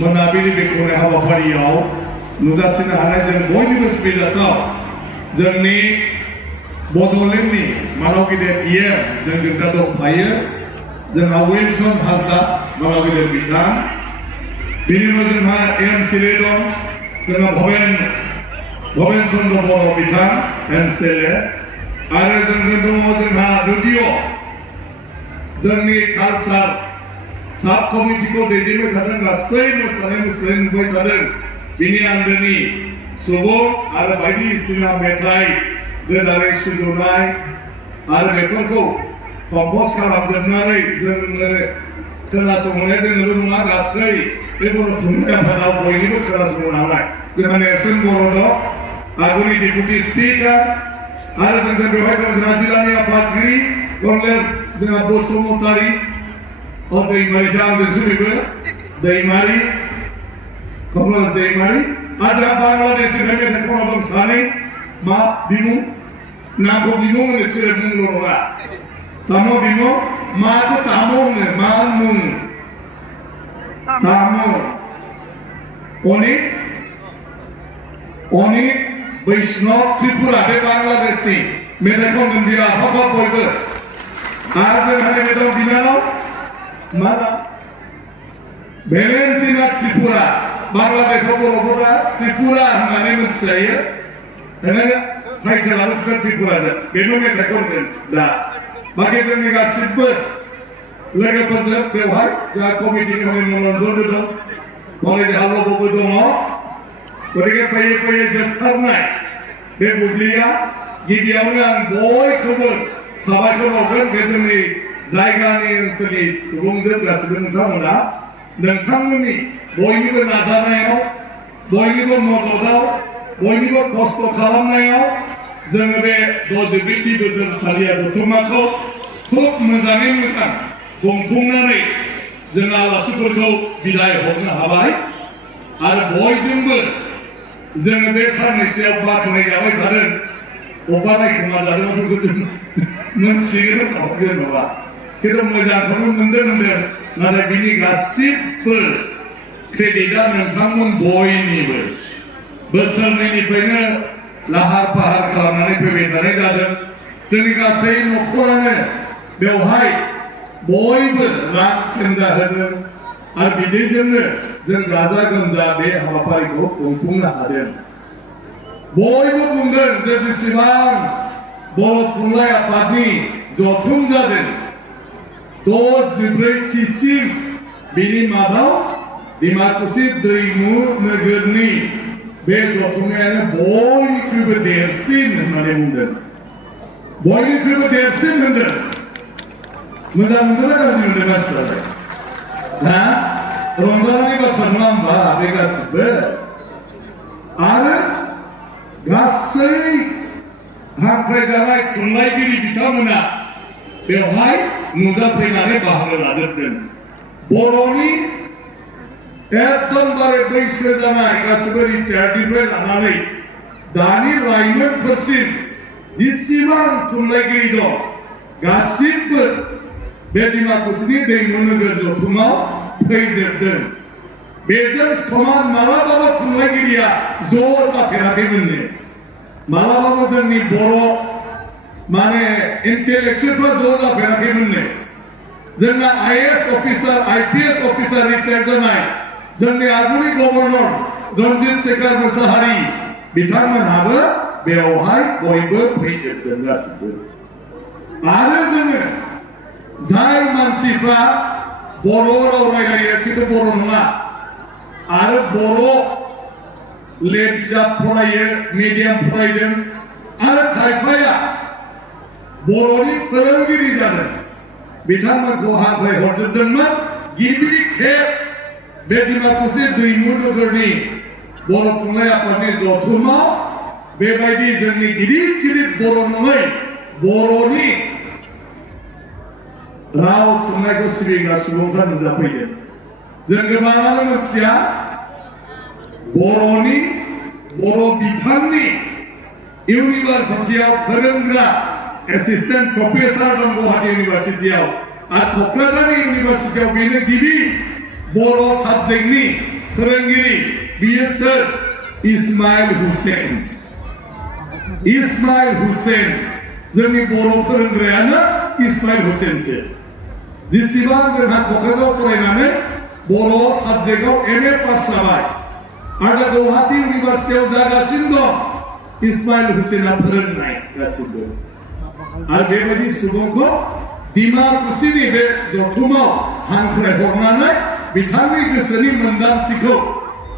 मोनाबिलि बेखेवनाय हाबाफारियाव नुजाथिनो हानाय जों बयनिबो सुबिदाखौ जोंनि बड'लेण्डनि मानाव गिदिर जोंजों दा दंफायो जोंहा विल्सन हाजदा मानाव गिदिर बिथां बिनि उनाव जोंहा एमसिएलए दं जोंहा भबेन चन्द्र बर' बिथां एमसिएलए आरो जोंजों दङ जोंहा जुदिअ जोंनि कालचार साब कमिटिखौ दैदेनबाय थादों गासै मोसानाय मुसुरनाय नुबाय थादों बिनि आन्दोनि सुबुं आरो बायदिसिना मेथाइ गोदानै सुजुनाय आरो बेफोरखौ कम्प'ज खालामजोबनानै जोङो खोनासंनाय जोंल' नङा गासै बे बर' थुनलाइ आफादाव बयनिबो खोनासंनो हानाय जोंहा नेरसोन बर' दं आगुनि डेपुटि स्पिकार आरो जोंजों बेवहाय दं जोंहा जिल्लानि आफादगिरि कमलेश जोंहा बसुमतारी दैमारि आंजोंसो बेबो दैमारि कमलेश दैमारि आरो जोंहा बांलादेशनिफ्राय मेथाइ खनग्रा दं सानै मा बिमुं नामखौ बिमुं होनो बिसोरो मुंल' नङा तामो बिमुं माखौ तामो होनो मा मुं तामो अनिक बैष्णव त्रिपुरा बे बांलादेशनि मेथाइ खनगोन बियो आफाफा बयबो आरो जोंहा नैबे दं बिनानाव मा भेलेन्टिना त्रिपुरा बांलादेशआव बर'फोरा त्रिपुरा होननानै मिथिजायो ओंखायनो टाइटेलाबो बिसोर त्रिपुराजों बेबो मेथाइ खनगोन दा बाखि जोंनि गासिबो लोगोफोरजों बेवहाय जोंहा कमिटिनि मनरन्जनबो दं हरै जोंहा लब'बो दङ गतिके फैयै फैयै जोबथारनाय बे बुब्लिया गिबियावनो आं बयखौबो साबायखर बावगोन बे जोंनि जायगानि ओनसोलनि सुबुंजों गासिबो नोंथांमोना नोंथांमोननि बयनिबो नाजानायाव बयनिबो मददआव बयनिबो खस्थ' खालामनायाव जोङो बे 62थि बोसोरसालिया जथुम्माखौ खुब मोजाङै मोजां खुंफुंनानै जों आलासिफोरखौ बिदाय हरनो हाबाय आरो बयजोंबो जोङो बे साननैसोआव बाख्नाय जाबाय थादों अबा नायखोमा जादोंफोरखौ जों मोनथिगोन जेन'बा खिन्थु मोजांखौनो मोनदों नाथाय बिनि गासिबो क्रेडिटआ नोंथांमोन बयनिबो बोसोरनैनिफ्रायनो लाहार फाहार खालामनानै फैबाय थानाय जादों जोंनि गासै न'खरानो बेवहाय बयबो रां खेन्दा होदों आरो बिदिजोंनो जों गाजा गोमजा बे हाबाफारिखौ खुंफुंनो हादों बयबो बुंदों जे जेसेबां बर' थुनलाइ आफादनि जथुम जादों 64थिसिम बिनि मादाव डिमाकुसि दैमु नोगोरनि बे जथुम्मायानो बयनिख्रुइबो देरसिन होननानै बुंदों बयनिख्रुइबो देरसिन होनदों मोजां मोनदोंना गाज्रि मोनदों मानसिफ्रालाय दा रंजानायनि बाथ्रा नङा होमबा बे गासिबो आरो गासै हांख्रायजानाय थुनलाइगिरि बिथांमोना बेवहाय नुजाफैनानै बाहागो लाजोबदों बर'नि एकदमबारे बैसो जानाय गासिबो रिटायार्डनिफ्राय लानानै दानि लाइमोनफोरसिम जेसेबां थुनलाइगिरि दं गासिबो बे डिमाकुसिनि दैमु नोगोर जथुमाव फैजोबदों बेजों समान मालाबाबो थुनलाइगिरिया ज' जाफेराखैमोननो मालाबाबो जोंनि बर' माने इन्टेलेक्सुवेलफ्रा ज' जाफेराखैमोननो जोंना आईएएस अफिसार आईपीएस अफिसार रिटायार्ड जानाय जोंनि आगुनि गभर्नर रन्जित शेखर मोसाहारि बिथांमोनहाबो बेवहाय बयबो फैजोबदों गासिबो आरो जोङो जाय मानसिफ्रा बर' राव रायलायो खिन्थु बर' नङा आरो बर' बिजाब फरायो मिडियाम फरायदों आरो खायफाया बर'नि फोरोंगिरि जादों बिथांमोनखौ हांख्राय हरजोबदोंमोन गिबि खेब बे डिमाकुसि दैमु नोगोरनि बर' थुनलाइ आफादनि जथुमाव बेबायदि जोंनि गिदिर गिदिर बर' नङै बर'नि राव थुनलाइखौ सिबिग्रा सुबुंफ्रा नुजाफैदों जों गोबाङानो मिथिया बर' बिफाननि इउनिभार्सिटियाव फोरोंग्रा एसिस्टेंट प्रफेसर दं गुवाहाटी इउनिभार्सिटियाव आरो क'क्राझार इउनिभार्सिटियाव बेनो गिबि बर' साबजेक्टनि फोरोंगिरि बियो सोर इस्माइल हुसैन जोंनि बर' फोरोंग्रायानो इस्माइल हुसैनसो जेसेबां जोंहा क'क्राझाराव फरायनानै बर' साबजेक्टआव MA पास जाबाय आरो गुवाहाटी इउनिभार्सिटियाव जागासिनो दं इस्माइल हुसैना फोरोंनाय गासिबो आरो बेबायदि सुबुंखौ डिमाकुसिनि बे जथुमाव हांख्रायहरनानै बिथांनि गोसोनि मोनदांथिखौ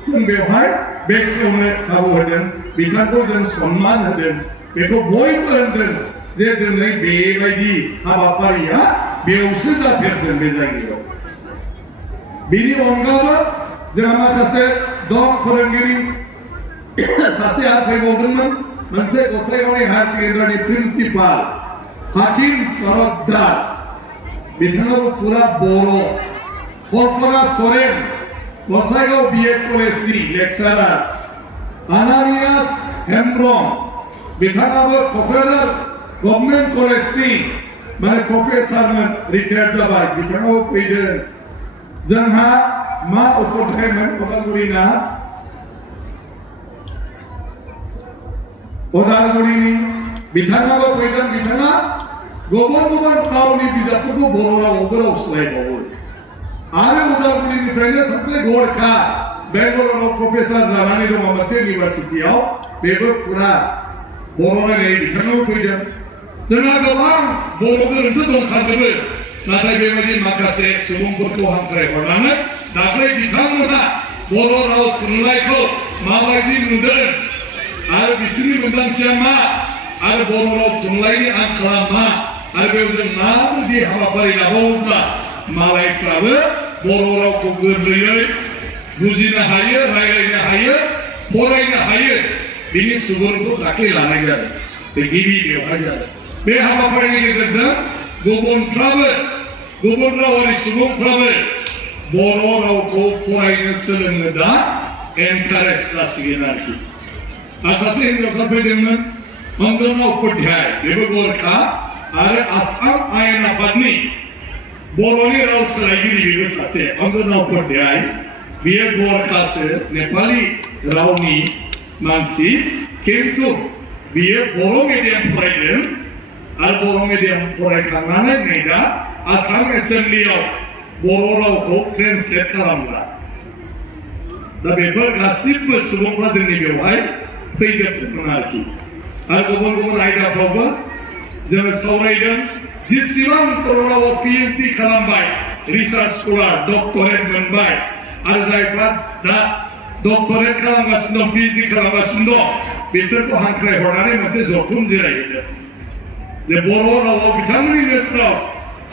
जों बेवहाय बेखेवनो खाबु होदों बिथांखौ जों सन्मान होदों बेखौ बयबो होनदों जे दिनै बेबायदि हाबाफारिया बेयावसो जाफेरदों बे जायगायाव बिनि अनगाबो जोंहा माखासे दं फोरोंगिरि सासे आरो फैबावदोंमोन मोनसे गसाइगावनि हायार सेकेन्डारिनि प्रिन्सिपाल हाकिम तरफदार बिथाङाबो फुरा बर' कल्पना सरेन गसाइगाव BEd कलेजनि लेक्सारार आनारियास हेम्ब्रम बिथाङाबो क'क्राझार गभर्नमेन्ट कलेजनि माने प्रफेसारमोन रिटायार्ड जाबाय बिथाङाबो फैदों जोंहा मा उपाध्यायमोन उदालगुरिनि बिथाङाबो फैदों बिथाङा गुबुन गावनि बिजाबफोरखौ बर' रावावबो राव सोलायबावो आरो उदालगुरिनिफ्रायनो सासे गरखा बेंगालराव प्रफेसार जानानै दङ मोनसे इउनिभार्सिटियाव बेबो फुरा बर' रायलायो बिथाङाबो फैदों जोंहा गोबां बर' गोरोंथ' दंखाजोबो नाथाय बेबायदि माखासे सुबुंफोरखौ हांख्रायहरनानै दाख्लै बिथांमोना बर' राव थुनलाइखौ माबायदि नुदों आरो बिसोरनि मोनदांथिया मा आरो बर' राव थुनलाइनि आंखाला मा आरो बेयाव जों माबायदि हाबाफारि लाबावोब्ला मालायफ्राबो बर' रावखौ गोरलैयै बुजिनो हायो रायलायनो हायो फरायनो हायो बिनि सुबुरुनखौ दाख्लै लानाय जादों बे गिबि बेवहाय जादों बे हाबाफारिनि गेजेरजों गुबुन रावारि सुबुंफ्राबो बर' रावखौ फरायनो सोलोंनो दा एनकारेज जासिगोन आरोखि आरो सासे हिनजावसा फैदोंमोन अन्जना उपाध्याय बेबो गरखा आरो आसाम आयेन आफादनि बर'नि राव सोलायगिरि बेबो सासे अन्जना उपाध्याय बियो गरखासो नेपाली रावनि मानसि किन्तु बियो बर' मिडियाम फरायदों आरो बर' मिडियाम फरायखांनानै नै दा आसाम एसेम्बलियाव बर' रावखौ ट्रेन्सलेट खालामग्रा दा बेफोर गासिबो सुबुंफ्रा जोंनि बेवहाय फैजोबदोंमोन आरोखि आरो गुबुन आयदाफ्रावबो जोङो सावरायदों जेसेबां बर' रावाव PhD खालामबाय रिसार्च स्कलार डक्टरेट मोनबाय आरो जायफ्रा दा डक्टरेट खालामगासिनो दं PhD खालामगासिनो दं बिसोरखौ हांख्रायहरनानै मोनसे जथुम जिरायहोदों जे बर' रावाव बिथांमोननि नोजोराव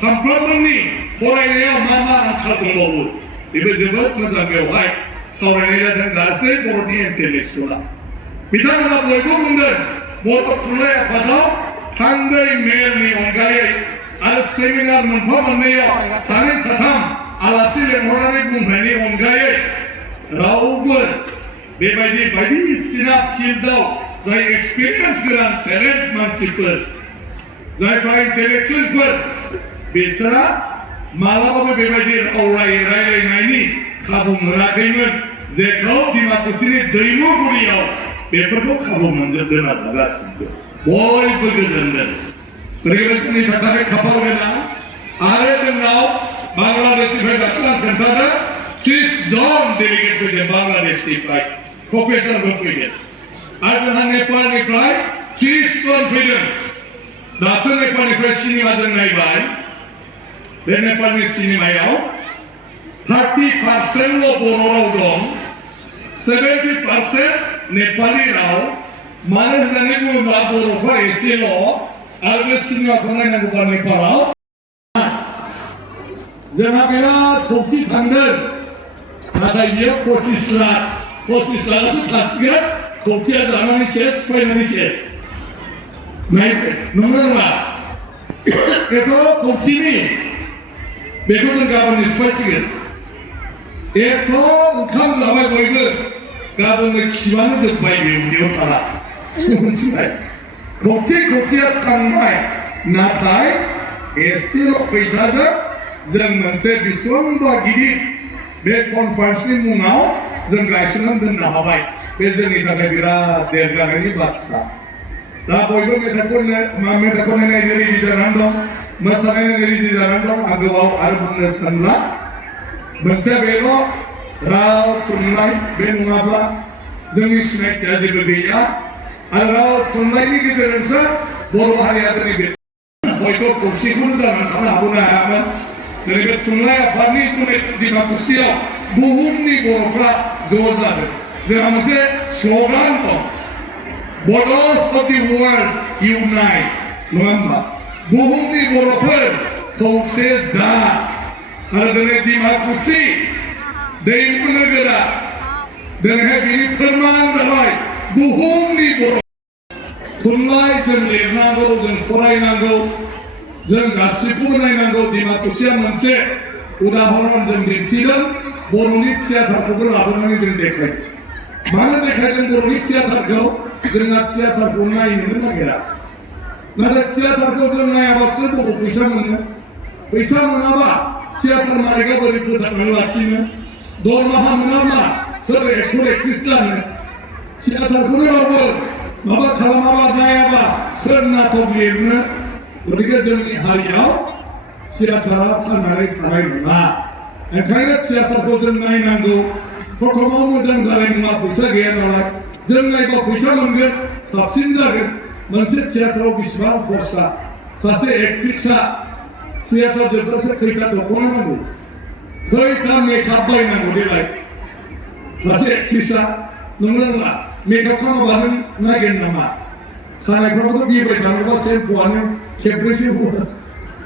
सानफ्रोमबोनि फरायनायाव मा आंखाल दंबावो बेबो जोबोद मोजां बेवहाय सावरायनाय जादों गासै बर'नि इन्टेलेक्सुवेला बिथांमोना बयबो बुंदों बर' थुनलाइ आफादाव थांदै मेलनि अनगायै आरो सेमिनार मोनफा मोननैयाव सानै साथाम आलासि लेंहरनानै बुंनायनि अनगायै रावबो बेबायदि बायदिसिना फिल्डआव जाय एक्सपिरियेन्स गोनां टेलेन्ट मानसिफोर जायफ्रा इन्टेलेक्सुवेलफोर बिसोरा मालाबाबो बेबायदि राव रायलायनायनि खाबु मोनाखैमोन जेखौ डिमाकुसिनि दैमुगुरियाव बेफोरखौ खाबु मोनजोबदों आरो गासिबो बयबो गोजोनदों ओरैबायदिनि थाखाय खाफाल गोनां आरो जोंनाव बांलादेशनिफ्राय दासो आं खोन्थादों 30 जन डेलिगेट फैदों बांलादेशनिफ्राय प्रफेसारबो फैदों आरो जोंहा नेपालनिफ्राय 30 जन फैदों दासो नेपालनिफ्राय सिनेमा जों नायबाय बे नेपालनि सिनेमायाव 30% बर' राव दं 70% नेपाली राव मानो होननानै बुङोब्ला बर'फ्रा एसेल' आरो बे सिनेमाखौ नायनांगौबा नेपालाव जोंहा बिराद खौथि थांदों नाथाय बियो 25 लाखसो थासिगोन खौथिया जानानै सेस फैनानै सेस नायदो नंगौ नङा एथ' खौथिनि बेखौ जों गाबोन सिफायसिगोन एथ' ओंखाम जाबाय बयबो गाबोन खिबानो जोब्बाय बे उदैयाव थाला मोनथिबाय खौथिया थांबाय नाथाय एसेल' फैसाजों जों मोनसे बेसेबांबा गिदिर बे कनफारेन्सनि मुङाव जों गायसननानै दोननो हाबाय बे जोंनि थाखाय बिराद देरगानायनि बाथ्रा दा बयबो मेथाइ खननायनि रेडि जानानै दं मोसानायनि रेडि जानानै दं आं गोबाव आरो बुंनो सानला मोनसे बेल' राव थुनलाइ बे नङाब्ला जोंनि सिनायथिया जेबो गैया आरो राव थुनलाइनि गेजेरजोंसो बर' हारिया दिनै बे हयथ' खौसेखौनो जानानै थानो हागौनो हायामोन दिनै बे थुनलाइ आफादनि दिमाकुसियाव बुहुमनि बर'फ्रा ज' जादों जोंहा मोनसे स्ल'गान दं बड'स अफ दि वर्ल्ड इउनाइट नङा होमबा बुहुमनि बर'फोर खौसे जा आरो दिनै दिमाकुसि दैमु नोगोरा दिनैहाय बिनि फोरमान जाबाय बुहुमनि बर' थुनलाइ जों लिरनांगौ जों फरायनांगौ जों गासिबखौबो नायनांगौ दिमाकुसिया मोनसे उदाहरन जों दिन्थिदों बर'नि थियाटारखौबो लाबोनानै जों देखायदों मानो देखायदों बर'नि थियाटारखौ जोंना थियाटारखौ नायनोनो नागिरा नाथाय थियाटारखौ जों नायाबासो बर' फैसा मोनो फैसा मोनाबा थियाटार मालिकआ बोरै फोथांनानै लाखिनो दरमाहा मोनाब्ला सोर एक्टर एक्ट्रिस जानो थियाटारखौनो रावबो माबा खालामाबा नायाबा सोर नाटक लिरनो गतिके जोंनि हारियाव थियाटारा थांनानै थानाय नङा ओंखायनो थियाटारखौ जों नायनांगौ प्रथमाव मोजां जानाय नङा फैसा गैया नालाय जों नायबा फैसा मोनगोन साबसिन जागोन मोनसे थियाटाराव बेसेबां खरसा सासे एक्ट्रिसआ थियाटार जोबजासे खैथा दख'ना नांगौ खैथा मेकआप बायनांगौ देलाय सासे एक्ट्रिसआ नंगौना मेकआप खालामाबा नों नागिर नामा खानायफ्रावथ' बिबाय थाङोबा सेम्पुआनो खेबब्रैसो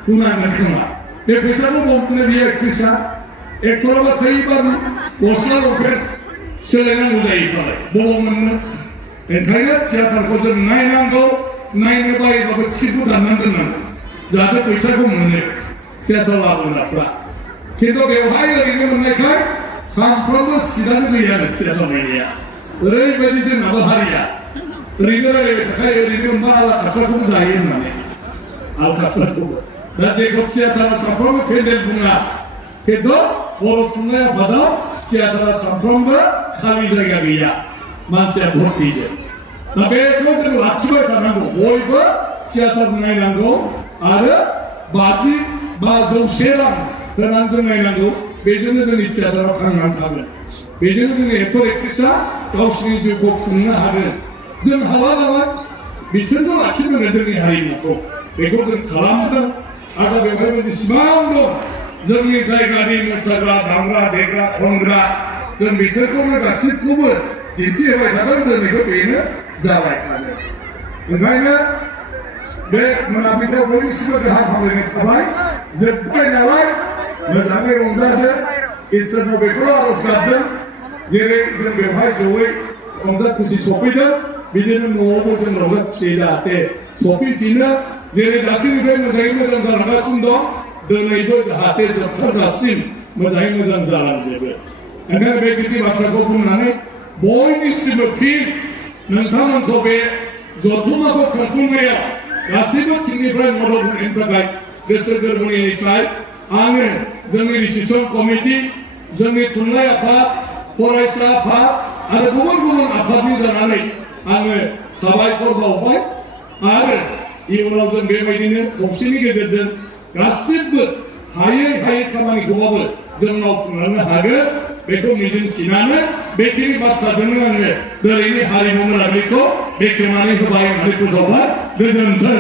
हुनांगोन खोमा बे फैसाखौ बहननो बे एक्ट्रिसआ एक्टराबा खैबार गस्ला लंपेन्ट सोलायनांगौ जायो नालाय बबाव मोननो ओंखायनो थियाटारखौ जों नायनांगौ नायनो बायोबाबो टिकेटखौ दाननानै दोननांगौ जाहाथे फैसाखौ मोनो थियाटार लाबोग्राफ्रा खिन्थु बेवहाय ओरैनो मोननायखाय सानफ्रोमबो सिदानो गैया आरो थियाटार नायनाया ओरैबायदि जोंनाबो हारिया ओरैनो रायलायबाय थाखाय ओरैनो मा आलाखाथारखौबो जायो होननानै आलाखाथारखौबो दा जेखौ थियाटारा सानफ्रोमबो पेन्डेल बुङा खिन्थु बर' थुनलाइ आफादाव थियाटारा सानफ्रोमबो खालि जायगा गैया मानसिया भर्तिजों दा बेखौ जों लाखिबाय थानांगौ बयबो थियाटार नायनांगौ आरो 50 बा 100 रां होनानै जों नायनांगौ बेजोंनो जोंनि थियाटारा थांनानै थागोन बेजोंनो जोंनि एक्टर एक्ट्रिसआ गावसिनि जिउखौ खुंनो हागोन जों हाला नालाय बिसोरथ' लाखिनांगोन जोंनि हारिमुखौ बेखौ जों खालामदों आरो बेवहायबो जेसेबां दं जोंनि जायगानि मोसाग्रा दामग्रा देग्रा खनग्रा जों बिसोरखौनो गासिबखौबो दिन्थिहोबाय थागोन दिनैबो बेनो जाबाय थागोन ओंखायनो बे मोनाबिलियाव बयनिसिमबो गाहाम हामलायनाय थाबाय जोब्बाय नालाय मोजाङै रंजादो इसोरनाव बेखौल' आर'ज गाबदों जेरै जों बेवहाय जयै रंजा खुसि सफैदों बिदिनो न'आवबो जों रंजा खुसि जाहाथे सफैफिनो जेरै दाख्लैनिफ्राय मोजाङै मोजां जालांगासिनो दं दिनैबो जाहाथे जोबथारजासिम मोजाङै मोजां जालांजोबो ओंखायनो बे गिदिर बाथ्राखौ बुंनानै बयनिसिमबो फिन नोंथांमोनखौ बे जथुम्माखौ खुंफुंनायाव गासैबो थिंनिफ्राय मदद होनायनि थाखाय गोसो गोरबोनिफ्राय आङो जोंनि रिसेपसन कमिटि जोंनि थुनलाइ आफाद फरायसा आफाद आरो गुबुन गुबुन आफादनि जानानै आङो साबायखर बावबाय आरो इयुनाव जों बेबायदिनो खौसेनि गेजेरजों गासिबो हायै खामानिखौबाबो जों मावफुंलांनो हागोन बेखौ मिजिंथिनानै बेखिनि बाथ्राजोंनो आङो दिनैनि हारिमु मोनाबिलिखौ बेखेवनानै होबाय होननानै फोसावबाय गोजोन्थों।